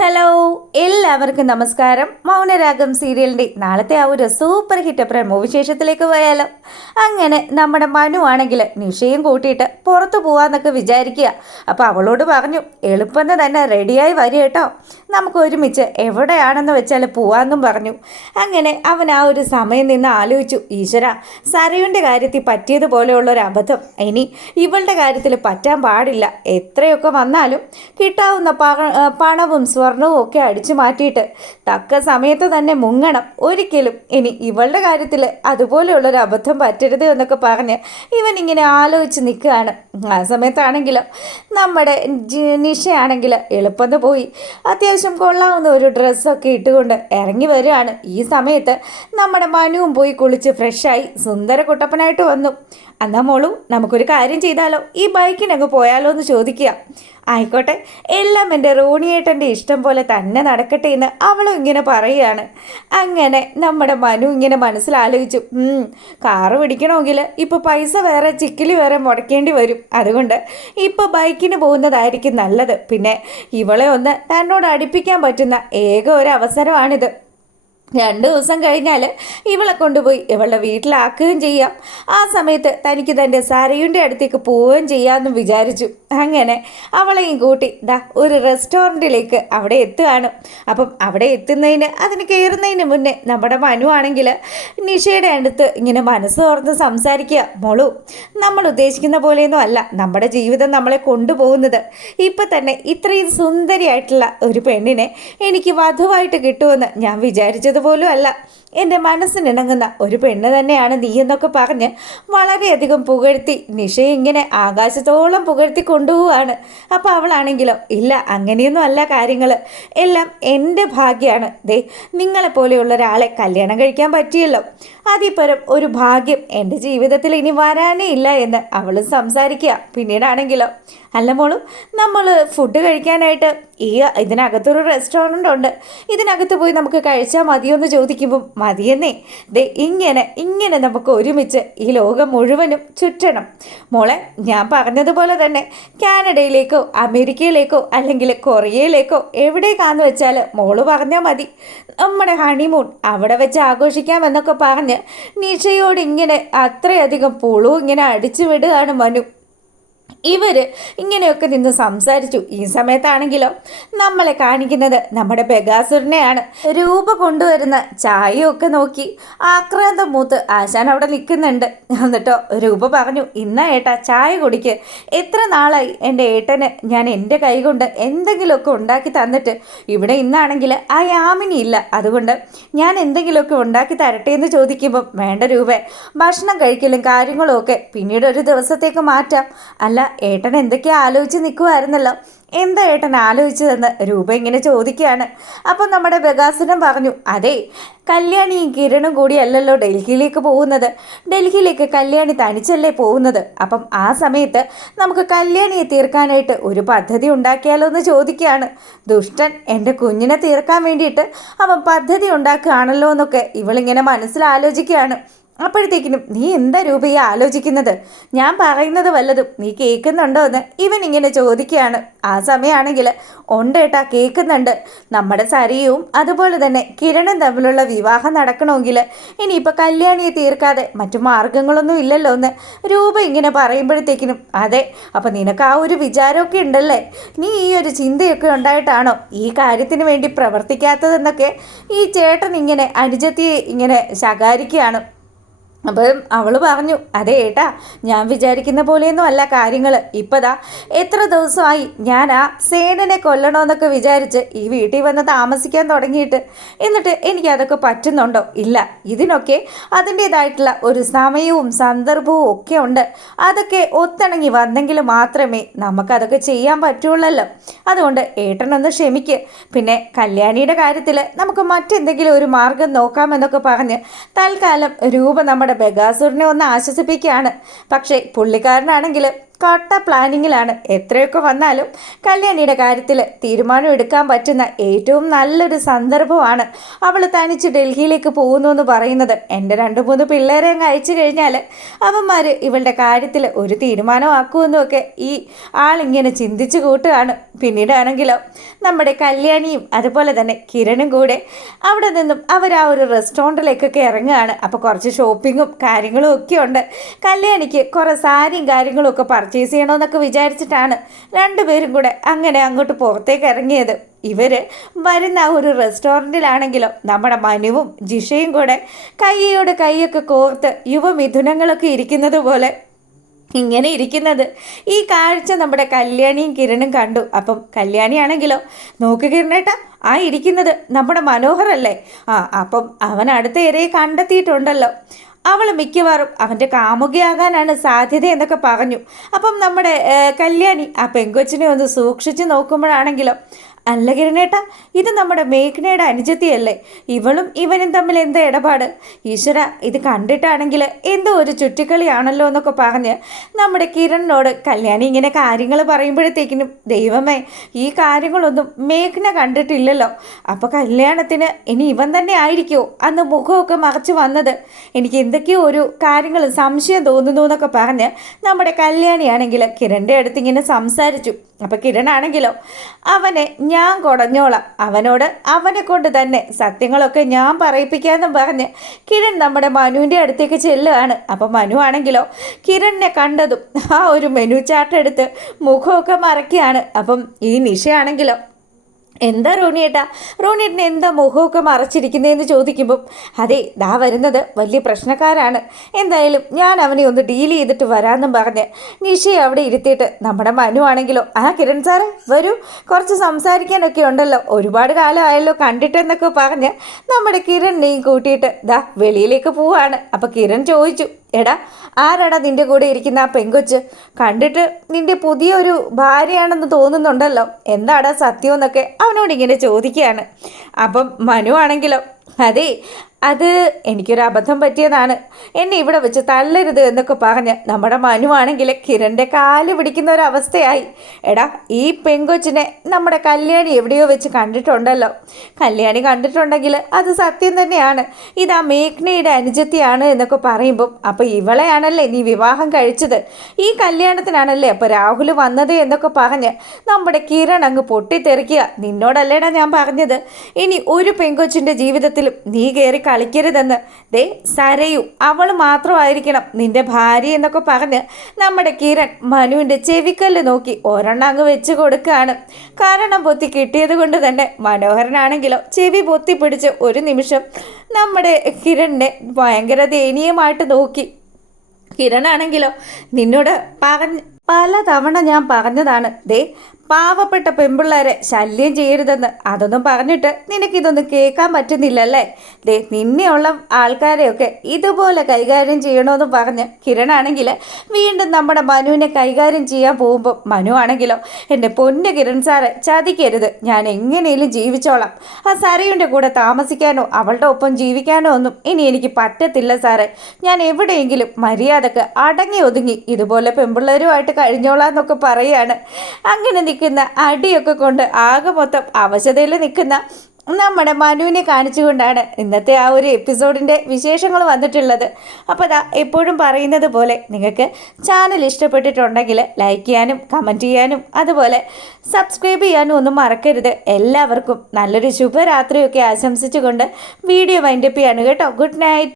Hello എല്ലാവർക്കും നമസ്കാരം. മൗനരാഗം സീരിയലിൻ്റെ നാളത്തെ ആ ഒരു സൂപ്പർ ഹിറ്റ് പ്രമോ വിശേഷത്തിലേക്ക് പോയാലോ. അങ്ങനെ നമ്മുടെ മനു ആണെങ്കിൽ നിഷയും കൂട്ടിയിട്ട് പുറത്തു പോവാന്നൊക്കെ വിചാരിക്കുക. അപ്പോൾ അവളോട് പറഞ്ഞു, എളുപ്പം തന്നെ റെഡിയായി വരിക കേട്ടോ, നമുക്ക് ഒരുമിച്ച് എവിടെയാണെന്ന് വെച്ചാൽ പോവാന്നും പറഞ്ഞു. അങ്ങനെ അവൻ ആ ഒരു സമയം നിന്ന് ആലോചിച്ചു, ഈശ്വര, സരയുൻ്റെ കാര്യത്തിൽ പറ്റിയതുപോലെയുള്ളൊരു അബദ്ധം ഇനി ഇവളുടെ കാര്യത്തിൽ പറ്റാൻ പാടില്ല. എത്രയൊക്കെ വന്നാലും കിട്ടാവുന്ന പണവും സ്വർണവും ഒക്കെ അടിച്ചു മാറ്റിയിട്ട് തക്ക സമയത്ത് തന്നെ മുങ്ങണം. ഒരിക്കലും ഇനി ഇവളുടെ കാര്യത്തിൽ അതുപോലെയുള്ളൊരു അബദ്ധം പറ്റരുത് എന്നൊക്കെ പറഞ്ഞ് ഇവൻ ഇങ്ങനെ ആലോചിച്ച് നിൽക്കുകയാണ്. ആ സമയത്താണെങ്കിലും നമ്മുടെ നിഷയാണെങ്കിൽ എളുപ്പം പോയി അത്യാവശ്യം കൊള്ളാവുന്ന ഒരു ഡ്രസ്സൊക്കെ ഇട്ടുകൊണ്ട് ഇറങ്ങി വരികയാണ്. ഈ സമയത്ത് നമ്മുടെ മനുവും പോയി കുളിച്ച് ഫ്രഷായി സുന്ദര കുട്ടപ്പനായിട്ട് വന്നു. എന്നാ മോളു, നമുക്കൊരു കാര്യം ചെയ്താലോ, ഈ ബൈക്കിനങ്ങ് പോയാലോ എന്ന് ചോദിക്കുക. ആയിക്കോട്ടെ, എല്ലാം എൻ്റെ റോണിയേട്ടൻ്റെ ഇഷ്ടം പോലെ തന്നെ നടക്കട്ടെ എന്ന് അവളും ഇങ്ങനെ പറയുകയാണ്. അങ്ങനെ നമ്മുടെ മനു ഇങ്ങനെ മനസ്സിലാലോചിച്ചു, കാറ് പിടിക്കണമെങ്കിൽ ഇപ്പോൾ പൈസ വേറെ ചിക്കിലി വേറെ മുടക്കേണ്ടി വരും. അതുകൊണ്ട് ഇപ്പോൾ ബൈക്കിന് പോകുന്നതായിരിക്കും നല്ലത്. പിന്നെ ഇവളെ ഒന്ന് തന്നോട് അടുപ്പിക്കാൻ പറ്റുന്ന ഏക ഒരു അവസരമാണിത്. 2 ദിവസം കഴിഞ്ഞാൽ ഇവളെ കൊണ്ടുപോയി ഇവളുടെ വീട്ടിലാക്കുകയും ചെയ്യാം. ആ സമയത്ത് തനിക്ക് തൻ്റെ സരയുടെ അടുത്തേക്ക് പോവുകയും ചെയ്യാമെന്നും വിചാരിച്ചു. അങ്ങനെ അവളെയും കൂട്ടി ഒരു റെസ്റ്റോറൻറ്റിലേക്ക് അവിടെ എത്തുകയാണ്. അപ്പം അവിടെ എത്തുന്നതിന് അതിന് കയറുന്നതിന് മുന്നേ നമ്മുടെ മനു ആണെങ്കിൽ നിഷയുടെ അടുത്ത് ഇങ്ങനെ മനസ്സ് തുറന്ന് സംസാരിക്കുക. മോളു, നമ്മൾ ഉദ്ദേശിക്കുന്ന പോലെയൊന്നും അല്ല നമ്മുടെ ജീവിതം നമ്മളെ കൊണ്ടുപോകുന്നത്. ഇപ്പം തന്നെ ഇത്രയും സുന്ദരിയായിട്ടുള്ള ഒരു പെണ്ണിനെ എനിക്ക് വധുവായിട്ട് കിട്ടുമെന്ന് ഞാൻ വിചാരിച്ചത് പോലും അല്ല. എൻ്റെ മനസ്സിനിണങ്ങുന്ന ഒരു പെണ്ണ് തന്നെയാണ് നീ എന്നൊക്കെ പറഞ്ഞ് വളരെയധികം പുകഴ്ത്തി നിഷയെ ഇങ്ങനെ ആകാശത്തോളം പുകഴ്ത്തി കൊണ്ടുപോവാണ്. അപ്പോൾ അവളാണെങ്കിലോ, ഇല്ല, അങ്ങനെയൊന്നും അല്ല കാര്യങ്ങൾ, എല്ലാം എൻ്റെ ഭാഗ്യമാണ്. നിങ്ങളെപ്പോലെയുള്ള ഒരാളെ കല്യാണം കഴിക്കാൻ പറ്റിയല്ലോ, അതിപ്പരം ഒരു ഭാഗ്യം എൻ്റെ ജീവിതത്തിൽ ഇനി വരാനേ ഇല്ല എന്ന് അവളും സംസാരിക്കുക. പിന്നീടാണെങ്കിലോ, അല്ല മോളും, നമ്മൾ ഫുഡ് കഴിക്കാനായിട്ട് ഇതിനകത്തൊരു റെസ്റ്റോറൻ്റ് ഉണ്ട്, ഇതിനകത്ത് പോയി നമുക്ക് കഴിച്ചാൽ മതിയോ എന്ന് ചോദിക്കുമ്പം മതിയെന്നേ, ഇങ്ങനെ നമുക്ക് ഒരുമിച്ച് ഈ ലോകം മുഴുവനും ചുറ്റണം. മോളെ, ഞാൻ പറഞ്ഞതുപോലെ തന്നെ കാനഡയിലേക്കോ അമേരിക്കയിലേക്കോ അല്ലെങ്കിൽ കൊറിയയിലേക്കോ എവിടേക്കാന്ന് വെച്ചാൽ മോള് പറഞ്ഞാൽ മതി. നമ്മുടെ ഹണിമൂൺ അവിടെ വെച്ച് ആഘോഷിക്കാമെന്നൊക്കെ പറഞ്ഞ് നിഷയോട് ഇങ്ങനെ അത്രയധികം പുളു ഇങ്ങനെ അടിച്ചു വിടുകയാണ് മനു. ഇവർ ഇങ്ങനെയൊക്കെ നിന്ന് സംസാരിച്ചു. ഈ സമയത്താണെങ്കിലോ നമ്മളെ കാണിക്കുന്നത് നമ്മുടെ ബഗാസുരനെയാണ്. രൂപ കൊണ്ടുവരുന്ന ചായയൊക്കെ നോക്കി ആക്രാന്തം മൂത്ത് ആശാൻ അവിടെ നിൽക്കുന്നുണ്ട്. എന്നിട്ടോ രൂപ പറഞ്ഞു, ഇന്നാ ഏട്ടാ ചായ കുടിക്ക്, എത്ര നാളായി എൻ്റെ ഏട്ടന് ഞാൻ എൻ്റെ കൈ കൊണ്ട് എന്തെങ്കിലുമൊക്കെ ഉണ്ടാക്കി തന്നിട്ട്. ഇവിടെ ഇന്നാണെങ്കിൽ ആ യാമിനി ഇല്ല, അതുകൊണ്ട് ഞാൻ എന്തെങ്കിലുമൊക്കെ ഉണ്ടാക്കി തരട്ടെ എന്ന് ചോദിക്കുമ്പം, വേണ്ട രൂപേ, ഭക്ഷണം കഴിക്കലും കാര്യങ്ങളും ഒക്കെ പിന്നീട് ഒരു ദിവസത്തേക്ക് മാറ്റാം. അല്ല, ഏട്ടൻ എന്തൊക്കെയാ ആലോചിച്ച് നിൽക്കുമായിരുന്നല്ലോ, എന്താ ഏട്ടൻ ആലോചിച്ചതെന്ന് രൂപ ഇങ്ങനെ ചോദിക്കുകയാണ്. അപ്പോൾ നമ്മുടെ ബഗാസുരൻ പറഞ്ഞു, അതെ, കല്യാണിയും കിരണും കൂടിയല്ലല്ലോ ഡൽഹിയിലേക്ക് പോകുന്നത്, ഡൽഹിയിലേക്ക് കല്യാണി തനിച്ചല്ലേ പോകുന്നത്. അപ്പം ആ സമയത്ത് നമുക്ക് കല്യാണിയെ തീർക്കാനായിട്ട് ഒരു പദ്ധതി ഉണ്ടാക്കിയാലോ എന്ന് ചോദിക്കുകയാണ്. ദുഷ്ടൻ, എൻ്റെ കുഞ്ഞിനെ തീർക്കാൻ വേണ്ടിയിട്ട് അവൻ പദ്ധതി ഉണ്ടാക്കുകയാണല്ലോ എന്നൊക്കെ ഇവളിങ്ങനെ മനസ്സിലാലോചിക്കുകയാണ്. അപ്പോഴത്തേക്കിനും, നീ എന്താ രൂപയെ ആലോചിക്കുന്നത്, ഞാൻ പറയുന്നത് വല്ലതും നീ കേൾക്കുന്നുണ്ടോ എന്ന് ഇവൻ ഇങ്ങനെ ചോദിക്കുകയാണ്. ആ സമയമാണെങ്കിൽ, ഉണ്ടേട്ടാ, കേൾക്കുന്നുണ്ട്. നമ്മുടെ സരിയും അതുപോലെ തന്നെ കിരണും തമ്മിലുള്ള വിവാഹം നടക്കണമെങ്കിൽ ഇനിയിപ്പോൾ കല്യാണിയെ തീർക്കാതെ മറ്റു മാർഗങ്ങളൊന്നും ഇല്ലല്ലോ എന്ന് രൂപ ഇങ്ങനെ പറയുമ്പോഴത്തേക്കിനും, അതെ, അപ്പോൾ നിനക്ക് ആ ഒരു വിചാരമൊക്കെ ഉണ്ടല്ലേ, നീ ഈ ഒരു ചിന്തയൊക്കെ ഉണ്ടായിട്ടാണോ ഈ കാര്യത്തിന് വേണ്ടി പ്രവർത്തിക്കാത്തതെന്നൊക്കെ ഈ ചേട്ടൻ ഇങ്ങനെ അനുജത്തിയെ ഇങ്ങനെ ശകാരിക്കുകയാണ്. അപ്പം അവൾ പറഞ്ഞു, അതെ ഏട്ടാ, ഞാൻ വിചാരിക്കുന്ന പോലെയൊന്നും അല്ല കാര്യങ്ങൾ. ഇപ്പതാ എത്ര ദിവസമായി ഞാൻ ആ സേനനെ കൊല്ലണമെന്നൊക്കെ വിചാരിച്ച് ഈ വീട്ടിൽ വന്ന് താമസിക്കാൻ തുടങ്ങിയിട്ട്, എന്നിട്ട് എനിക്കതൊക്കെ പറ്റുന്നുണ്ടോ? ഇല്ല, ഇതിനൊക്കെ അതിൻ്റേതായിട്ടുള്ള ഒരു സമയവും സന്ദർഭവും ഒക്കെ ഉണ്ട്. അതൊക്കെ ഒത്തിണങ്ങി വന്നെങ്കിൽ മാത്രമേ നമുക്കതൊക്കെ ചെയ്യാൻ പറ്റുള്ളല്ലോ. അതുകൊണ്ട് ഏട്ടനൊന്ന് ക്ഷമിക്ക്. പിന്നെ കല്യാണിയുടെ കാര്യത്തിൽ നമുക്ക് മറ്റെന്തെങ്കിലും ഒരു മാർഗം നോക്കാമെന്നൊക്കെ പറഞ്ഞ് തൽക്കാലം രൂപ നമ്മുടെ ബഗാസുരനെ ഒന്ന് ആശ്വസിപ്പിക്കുകയാണ്. പക്ഷേ പുള്ളിക്കാരനാണെങ്കിൽ കട്ട പ്ലാനിങ്ങിലാണ്. എത്രയൊക്കെ വന്നാലും കല്യാണിയുടെ കാര്യത്തിൽ തീരുമാനം എടുക്കാൻ പറ്റുന്ന ഏറ്റവും നല്ലൊരു സന്ദർഭമാണ് അവൾ തനിച്ച് ഡൽഹിയിലേക്ക് പോകുന്നു എന്ന് പറയുന്നത്. എൻ്റെ 2-3 പിള്ളേരെ അങ്ങ് അയച്ചു കഴിഞ്ഞാൽ അവന്മാർ ഇവളുടെ കാര്യത്തിൽ ഒരു തീരുമാനമാക്കുമെന്നുമൊക്കെ ഈ ആളിങ്ങനെ ചിന്തിച്ച് കൂട്ടുകയാണ്. പിന്നീടാണെങ്കിലോ നമ്മുടെ കല്യാണിയും അതുപോലെ തന്നെ കിരണും കൂടെ അവിടെ നിന്നും അവർ ആ ഒരു റെസ്റ്റോറൻറ്റിലേക്കൊക്കെ ഇറങ്ങുകയാണ്. അപ്പോൾ കുറച്ച് ഷോപ്പിങ്ങും കാര്യങ്ങളും ഒക്കെ ഉണ്ട്. കല്യാണിക്ക് കുറേ സാരിയും കാര്യങ്ങളും ഒക്കെ പർച്ചേസ് ചെയ്യണമെന്നൊക്കെ വിചാരിച്ചിട്ടാണ് രണ്ടുപേരും കൂടെ അങ്ങനെ അങ്ങോട്ട് പുറത്തേക്ക് ഇറങ്ങിയത്. ഇവർ വരുന്ന ആ ഒരു റെസ്റ്റോറൻറ്റിലാണെങ്കിലോ നമ്മുടെ മനുവും ജിഷയും കൂടെ കൈയോട് കൈയൊക്കെ കോർത്ത് യുവമിഥുനങ്ങളൊക്കെ ഇരിക്കുന്നത് പോലെ ഇങ്ങനെ ഇരിക്കുന്നത് ഈ കാഴ്ച നമ്മുടെ കല്യാണിയും കിരണും കണ്ടു. അപ്പം കല്യാണിയാണെങ്കിലോ നോക്ക് കിരണേട്ടാ, ആ ഇരിക്കുന്നത് നമ്മുടെ മനോഹരല്ലേ? അപ്പം അവൻ അടുത്ത ഇരയെ കണ്ടെത്തിയിട്ടുണ്ടല്ലോ, അവൾ മിക്കവാറും അവൻ്റെ കാമുകയാകാനാണ് സാധ്യത എന്നൊക്കെ പറഞ്ഞു. അപ്പം നമ്മുടെ കല്യാണി ആ പെങ്കൊച്ചിനെ ഒന്ന് സൂക്ഷിച്ച് നോക്കുമ്പോഴാണെങ്കിലോ അല്ല കിരണേട്ടാ, ഇത് നമ്മുടെ മേഘ്നയുടെ അനുജത്തിയല്ലേ? ഇവളും ഇവനും തമ്മിൽ എന്താ ഇടപാട്? ഈശ്വര, ഇത് കണ്ടിട്ടാണെങ്കിൽ എന്തോ ഒരു ചുറ്റിക്കളിയാണല്ലോ എന്നൊക്കെ പറഞ്ഞ് നമ്മുടെ കിരണിനോട് കല്യാണി ഇങ്ങനെ കാര്യങ്ങൾ പറയുമ്പോഴത്തേക്കിനും ദൈവമേ, ഈ കാര്യങ്ങളൊന്നും മേഘ്ന കണ്ടിട്ടില്ലല്ലോ. അപ്പോൾ കല്യാണത്തിന് ഇനി ഇവൻ തന്നെ ആയിരിക്കുമോ അന്ന് മുഖമൊക്കെ മറച്ച് വന്നത്? എനിക്ക് എന്തൊക്കെയോ ഒരു കാര്യങ്ങൾ സംശയം തോന്നുന്നു എന്നൊക്കെ പറഞ്ഞ് നമ്മുടെ കല്യാണിയാണെങ്കിൽ കിരണിൻ്റെ അടുത്ത് ഇങ്ങനെ സംസാരിച്ചു. അപ്പോൾ കിരണാണെങ്കിലോ അവനെ ഞാൻ കുടഞ്ഞോളാം, അവനെ കൊണ്ട് തന്നെ സത്യങ്ങളൊക്കെ ഞാൻ പറയിപ്പിക്കാമെന്നും പറഞ്ഞ് കിരൺ നമ്മുടെ മനുവിൻ്റെ അടുത്തേക്ക് ചെല്ലുകയാണ്. അപ്പം മനു ആണെങ്കിലോ കിരണിനെ കണ്ടതും ആ ഒരു മെനു ചാർട്ട് എടുത്ത് മുഖമൊക്കെ മറക്കുകയാണ്. അപ്പം ഈ നിഷയാണെങ്കിലോ എന്താ റോണിയേട്ടനെ എന്താ മുഖമൊക്കെ മറച്ചിരിക്കുന്നതെന്ന് ചോദിക്കുമ്പം അതെ, ദാ വരുന്നത് വലിയ പ്രശ്നക്കാരാണ്, എന്തായാലും ഞാൻ അവനെ ഒന്ന് ഡീൽ ചെയ്തിട്ട് വരാമെന്നും പറഞ്ഞ് നിഷയെ അവിടെ ഇരുത്തിയിട്ട് നമ്മുടെ മനു ആണെങ്കിലോ കിരൺ സാറേ വരൂ, കുറച്ച് സംസാരിക്കാനൊക്കെ ഉണ്ടല്ലോ, ഒരുപാട് കാലമായല്ലോ കണ്ടിട്ടെന്നൊക്കെ പറഞ്ഞ് നമ്മുടെ കിരണിനെയും കൂട്ടിയിട്ട് ദാ വെളിയിലേക്ക് പോവാണ്. അപ്പോൾ കിരൺ ചോദിച്ചു, എടാ ആരാടാ നിൻ്റെ കൂടെ ഇരിക്കുന്ന ആ പെങ്കൊച്ച്? കണ്ടിട്ട് നിൻ്റെ പുതിയൊരു ഭാര്യയാണെന്ന് തോന്നുന്നുണ്ടല്ലോ, എന്താടാ സത്യം എന്നൊക്കെ അവനോടിങ്ങനെ ചോദിക്കുകയാണ്. അപ്പം മനു ആണെങ്കിലോ അതെ, അത് എനിക്കൊരു അബദ്ധം പറ്റിയതാണ്, എന്നെ ഇവിടെ വെച്ച് തള്ളരുത് എന്നൊക്കെ പറഞ്ഞ് നമ്മുടെ മനു ആണെങ്കിൽ കിരണിൻ്റെ കാല് പിടിക്കുന്ന ഒരവസ്ഥയായി. എടാ, ഈ പെങ്കൊച്ചിനെ നമ്മുടെ കല്യാണി എവിടെയോ വെച്ച് കണ്ടിട്ടുണ്ടല്ലോ, കല്യാണി കണ്ടിട്ടുണ്ടെങ്കിൽ അത് സത്യം തന്നെയാണ്, ഇതാ മേഘ്നയുടെ അനുജത്തിയാണ് എന്നൊക്കെ പറയുമ്പം അപ്പോൾ ഇവളെയാണല്ലേ നീ വിവാഹം കഴിച്ചത്, ഈ കല്യാണത്തിനാണല്ലേ അപ്പോൾ രാഹുൽ വന്നത് എന്നൊക്കെ പറഞ്ഞ് നമ്മുടെ കിരൺ അങ്ങ് പൊട്ടിത്തെറിക്കുക. നിന്നോടല്ലേടാ ഞാൻ പറഞ്ഞത് ഇനി ഒരു പെങ്കൊച്ചിൻ്റെ ജീവിതത്തിലും നീ കയറി കളിക്കരുതെന്ന്? ദേ സരയു, അവൾ മാത്രമായിരിക്കണം നിൻ്റെ ഭാര്യ എന്നൊക്കെ പറഞ്ഞ് നമ്മുടെ കിരൺ മനുവിൻ്റെ ചെവിക്കല്ല് നോക്കി ഒരെണ്ണം അങ്ങ് വെച്ച് കൊടുക്കുകയാണ്. കാരണം പൊത്തി കിട്ടിയത് കൊണ്ട് തന്നെ മനോഹരനാണെങ്കിലോ ചെവി പൊത്തി പിടിച്ച് ഒരു നിമിഷം നമ്മുടെ കിരണിനെ ഭയങ്കര ദയനീയമായിട്ട് നോക്കി. കിരണാണെങ്കിലോ നിന്നോട് പലതവണ ഞാൻ പറഞ്ഞതാണ്, ദേ പാവപ്പെട്ട പെൺപിള്ളേരെ ശല്യം ചെയ്യരുതെന്ന്, അതൊന്നും പറഞ്ഞിട്ട് നിനക്കിതൊന്നും കേൾക്കാൻ പറ്റുന്നില്ലല്ലേ? ദേ നിന്നെയുള്ള ആൾക്കാരെയൊക്കെ ഇതുപോലെ കൈകാര്യം ചെയ്യണമെന്ന് പറഞ്ഞ് കിരണാണെങ്കിൽ വീണ്ടും നമ്മുടെ മനുവിനെ കൈകാര്യം ചെയ്യാൻ പോകുമ്പോൾ മനു ആണെങ്കിലോ എൻ്റെ പൊന്ന് കിരൺ സാറെ ചതിക്കരുത്, ഞാൻ എങ്ങനെയും ജീവിച്ചോളാം, ആ സരയുടെ കൂടെ താമസിക്കാനോ അവളുടെ ഒപ്പം ജീവിക്കാനോ ഒന്നും ഇനി എനിക്ക് പറ്റത്തില്ല സാറേ, ഞാൻ എവിടെയെങ്കിലും മര്യാദക്ക് അടങ്ങി ഒതുങ്ങി ഇതുപോലെ പെൺപിള്ളേരുമായിട്ട് കഴിഞ്ഞോളാം എന്നൊക്കെ പറയുകയാണ്. അങ്ങനെ നിൽക്കുന്ന അടിയൊക്കെ കൊണ്ട് ആകെ മൊത്തം അവശതയിൽ നിൽക്കുന്ന നമ്മുടെ മനുവിനെ കാണിച്ചുകൊണ്ടാണ് ഇന്നത്തെ ആ ഒരു എപ്പിസോഡിൻ്റെ വിശേഷങ്ങൾ വന്നിട്ടുള്ളത്. അപ്പോൾ അതാ എപ്പോഴും പറയുന്നത് പോലെ നിങ്ങൾക്ക് ചാനൽ ഇഷ്ടപ്പെട്ടിട്ടുണ്ടെങ്കിൽ ലൈക്ക് ചെയ്യാനും കമൻറ്റ് ചെയ്യാനും അതുപോലെ സബ്സ്ക്രൈബ് ചെയ്യാനും ഒന്നും മറക്കരുത്. എല്ലാവർക്കും നല്ലൊരു ശുഭരാത്രിയൊക്കെ ആശംസിച്ചുകൊണ്ട് വീഡിയോ വൈൻഡപ്പ് ചെയ്യാണ് കേട്ടോ. Good night.